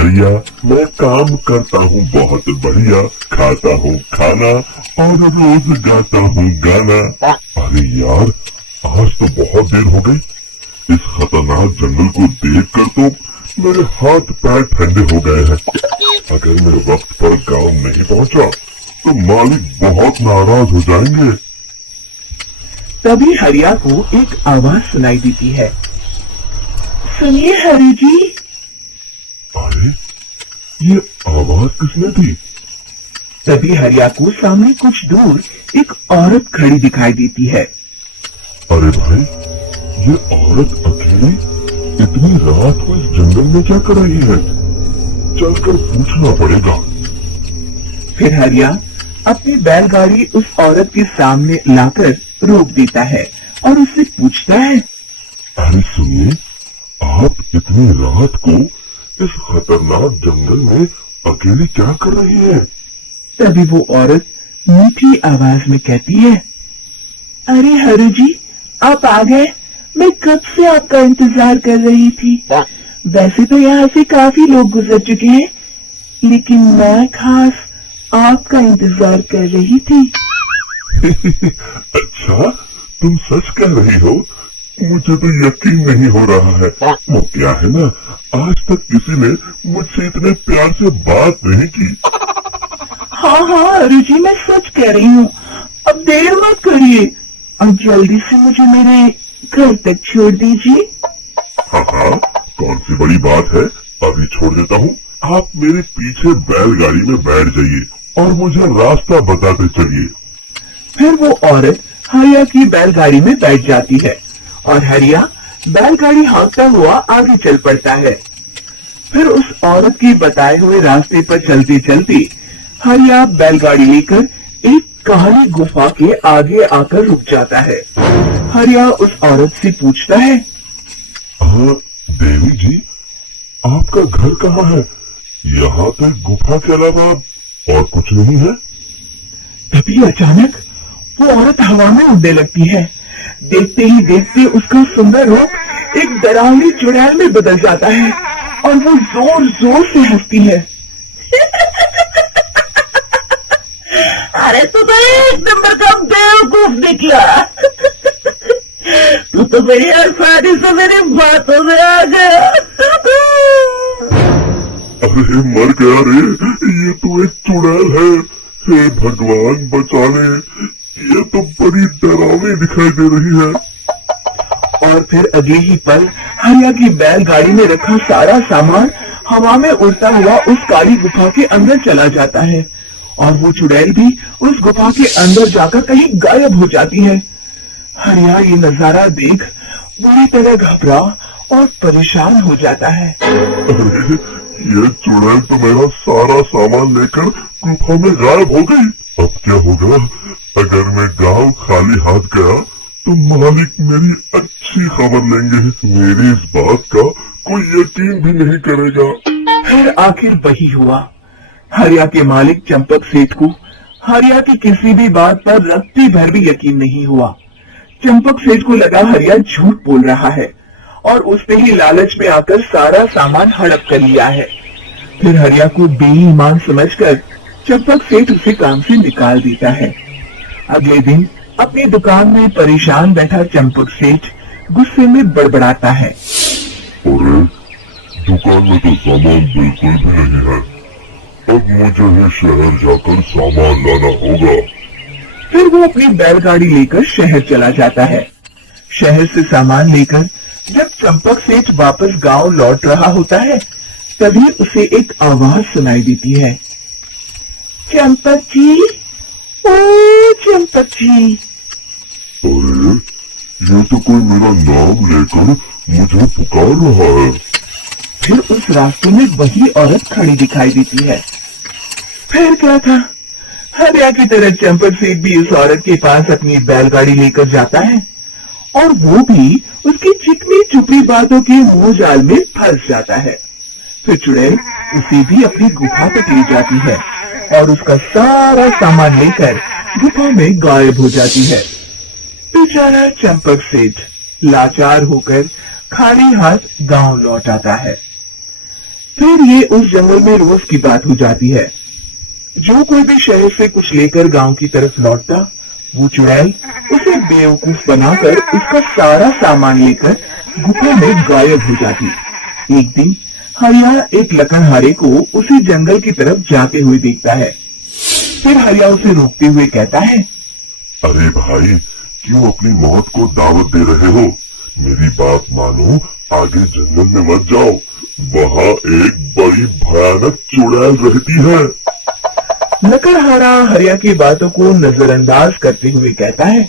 हरिया, मैं काम करता हूँ बहुत बढ़िया, खाता हूँ खाना और रोज गाता हूँ गाना। अरे यार, आज तो बहुत देर हो गई। इस खतरनाक जंगल को देखकर तो मेरे हाथ पैर ठंडे हो गए हैं। अगर मैं वक्त पर गांव नहीं पहुंचा तो मालिक बहुत नाराज हो जाएंगे। तभी हरिया को एक आवाज सुनाई देती है। सुनिए हरि जी। अरे, ये आवाज किसने दी? तभी हरिया को सामने कुछ दूर एक औरत खड़ी दिखाई देती है। अरे भाई, ये औरत अकेली इतनी रात को इस जंगल में क्या कर रही है? चलकर पूछना पड़ेगा। फिर हरिया अपनी बैलगाड़ी उस औरत के सामने लाकर रोक देता है और उससे पूछता है। अरे सुनिए, आप इतनी रात को इस खतरनाक जंगल में अकेली क्या कर रही है? तभी वो औरत मीठी आवाज में कहती है। अरे हरि जी, आप आ गए। मैं कब से आपका इंतजार कर रही थी। वैसे तो यहाँ से काफी लोग गुजर चुके हैं, लेकिन मैं खास आपका इंतजार कर रही थी। अच्छा, तुम सच कह रही हो? मुझे तो यकीन नहीं हो रहा है। वो क्या है ना, आज तक किसी ने मुझसे इतने प्यार से बात नहीं की। हाँ हाँ हरि जी, मैं सच कह रही हूँ। अब देर मत करिए और जल्दी से मुझे मेरे घर तक छोड़ दीजिए। हाँ हाँ, कौन सी बड़ी बात है, अभी छोड़ देता हूँ। आप मेरे पीछे बैलगाड़ी में बैठ जाइए और मुझे रास्ता बताते चलिए। फिर वो औरत हरिया की बैलगाड़ी में बैठ जाती है और हरिया बैलगाड़ी हाँकता हुआ आगे चल पड़ता है। फिर उस औरत के बताए हुए रास्ते पर चलते चलते हरिया बैलगाड़ी लेकर एक काली गुफा के आगे आकर रुक जाता है। हरिया उस औरत से पूछता है। हाँ देवी जी, आपका घर कहाँ है? यहाँ तो गुफा के अलावा और कुछ नहीं है। तभी अचानक वो औरत हवा में उड़ने लगती है। देखते ही देखते उसका सुंदर रूप एक डरावनी चुड़ैल में बदल जाता है और वो जोर जोर से हंसती है। अरे तू तो एक नंबर का बेवकूफ निकला। तू तो मेरी आसानी से मेरी बातों में आ गया। अरे मर गया रे, ये तो एक चुड़ैल है। हे भगवान बचा ले, ये तो बड़ी डरावनी दिखाई दे रही है। और फिर अगले ही पल हरिया की बैलगाड़ी में रखा सारा सामान हवा में उड़ता हुआ उस काली गुफा के अंदर चला जाता है और वो चुड़ैल भी उस गुफा के अंदर जाकर कहीं गायब हो जाती है। हरिया ये नजारा देख बुरी तरह घबरा और परेशान हो जाता है। अरे, ये चुड़ैल तो मेरा सारा सामान लेकर गुफा में गायब हो गई। अब क्या होगा? अगर मैं गांव खाली हाथ गया तो मालिक मेरी अच्छी खबर लेंगे। मेरी इस बात का कोई यकीन भी नहीं करेगा। फिर आखिर वही हुआ। हरिया के मालिक चंपक सेठ को हरिया की किसी भी बात पर रत्ती भर भी यकीन नहीं हुआ। चंपक सेठ को लगा हरिया झूठ बोल रहा है और उसने ही लालच में आकर सारा सामान हड़प कर लिया है। फिर हरिया को बेईमान समझकर चंपक सेठ उसे काम से निकाल देता है। अगले दिन अपनी दुकान में परेशान बैठा चंपक सेठ गुस्से में बड़बड़ाता है। अरे, दुकान में तो सामान बिल्कुल भी नहीं है। अब मुझे ही शहर जाकर सामान लाना होगा। फिर वो अपनी बैलगाड़ी लेकर शहर चला जाता है। शहर से सामान लेकर जब चंपक सेठ वापस गांव लौट रहा होता है, तभी उसे एक आवाज सुनाई देती है। चंपक जी, ओ चंपक जी। अरे, ये तो कोई मेरा नाम लेकर मुझे पुकार रहा है। फिर उस रास्ते में वही औरत खड़ी दिखाई देती है। फिर क्या था, हरिया की तरह चंपक सेठ भी उस औरत के पास अपनी बैलगाड़ी लेकर जाता है और वो भी उसकी चिकनी चुपड़ी बातों के मुंह जाल में फंस जाता है। फिर चुड़ैल उसे भी अपनी गुफा तक ले जाती है और उसका सारा सामान लेकर गुफा में गायब हो जाती है। बेचारा चंपक सेठ लाचार होकर खाली हाथ गांव लौट आता है। फिर ये उस जंगल में रोज की बात हो जाती है। जो कोई भी शहर से कुछ लेकर गांव की तरफ लौटता, वो चुड़ैल उसे बेवकूफ बनाकर उसका सारा सामान लेकर गुफा में गायब हो जाती। एक दिन हरिया एक लकड़हारे को उसी जंगल की तरफ जाते हुए देखता है। फिर हरिया उसे रोकते हुए कहता है, अरे भाई, क्यों अपनी मौत को दावत दे रहे हो? मेरी बात मानो, आगे जंगल में मत जाओ, वहाँ एक बड़ी भयानक चुड़ैल रहती है। लकड़हारा हरिया की बातों को नजरअंदाज करते हुए कहता है,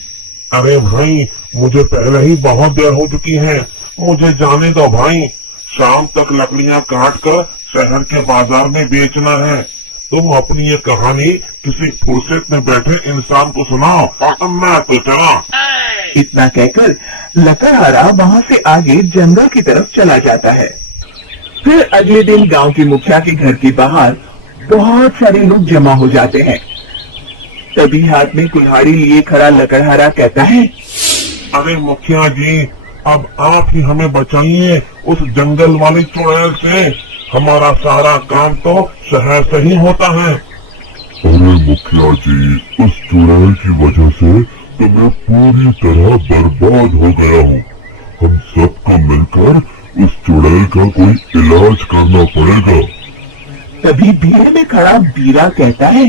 अरे भाई, मुझे पहले ही बहुत देर हो चुकी है, मुझे जाने दो भाई। शाम तक लकड़ियाँ काट कर शहर के बाजार में बेचना है। तुम अपनी ये कहानी किसी फुर्सत में बैठे इंसान को सुनाओ, मैं तो चला। इतना कहकर लकड़हारा वहाँ से आगे जंगल की तरफ चला जाता है। फिर अगले दिन गांव के मुखिया के घर के बाहर बहुत सारे लोग जमा हो जाते हैं। तभी हाथ में कुल्हाड़ी लिए खड़ा लकड़हारा कहता है, अरे मुखिया जी, अब आप ही हमें बचाइए उस जंगल वाली चुड़ैल से। हमारा सारा काम तो शहर से ही होता है। अरे मुखिया जी, उस चुड़ैल की वजह से तो मैं पूरी तरह बर्बाद हो गया हूँ। हम सबको मिलकर उस चुड़ैल का कोई इलाज करना पड़ेगा। तभी भीड़ में खड़ा बीरा कहता है,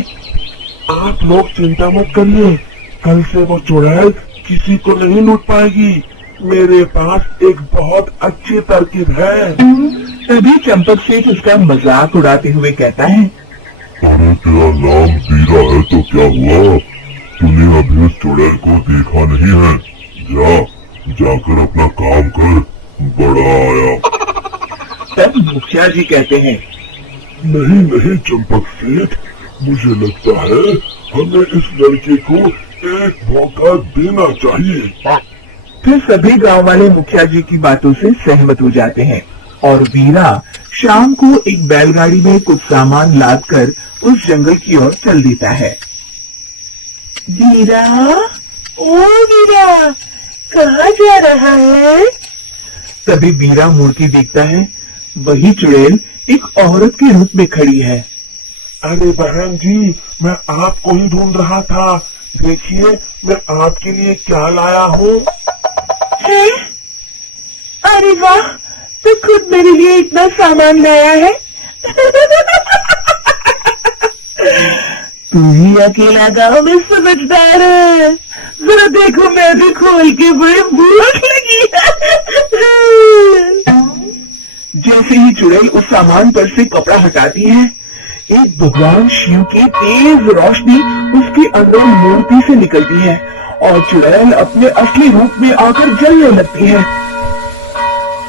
आप लोग चिंता मत करिए, कल से वो चुड़ैल किसी को नहीं लूट पाएगी। मेरे पास एक बहुत अच्छी तरकीब है। तभी चंपक सेठ उसका मजाक उड़ाते हुए कहता है, अरे तेरा नाम बीरा है तो क्या हुआ? तूने अभी उस चुड़ैल को देखा नहीं है? जाकर अपना काम कर, बड़ा आया। तब मुखिया जी कहते हैं, नहीं चंपक सेठ, मुझे लगता है हमें इस लड़के को एक मौका देना चाहिए। फिर सभी गांव वाले मुखिया जी की बातों से सहमत हो जाते हैं और वीरा शाम को एक बैलगाड़ी में कुछ सामान लादकर उस जंगल की ओर चल देता है। वीरा, ओ वीरा, कहाँ जा रहा है? तभी वीरा मुड़ के देखता है, वही चुड़ैल एक औरत के रूप में खड़ी है। अरे बहन जी, मैं आपको ही ढूंढ रहा था। देखिए, मैं आपके लिए क्या लाया हूँ। अरे वाह, तू खुद मेरे लिए इतना सामान लाया है। तू ही अकेला गाँव में समझदार है। जरा देखो, मैं भी खोल के बड़ी भूख लगी है। जैसे ही चुड़ैल उस सामान पर से कपड़ा हटाती है, एक भगवान शिव की तेज रोशनी उसके अंदर मूर्ति से निकलती है और चुड़ैल अपने असली रूप में आकर जलने लगती है।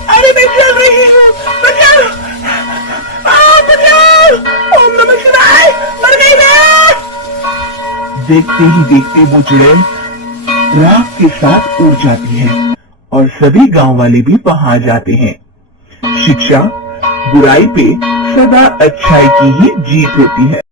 अरे मैं जल रही हूँ, बचाओ! बचाओ! ओम नमः शिवाय, मर गई मैं! देखते ही देखते वो चुड़ैल राख के साथ उड़ जाती है और सभी गांव वाले भी वहां जाते हैं। शिक्षा बुराई पे सदा अच्छाई की ही जीत होती है।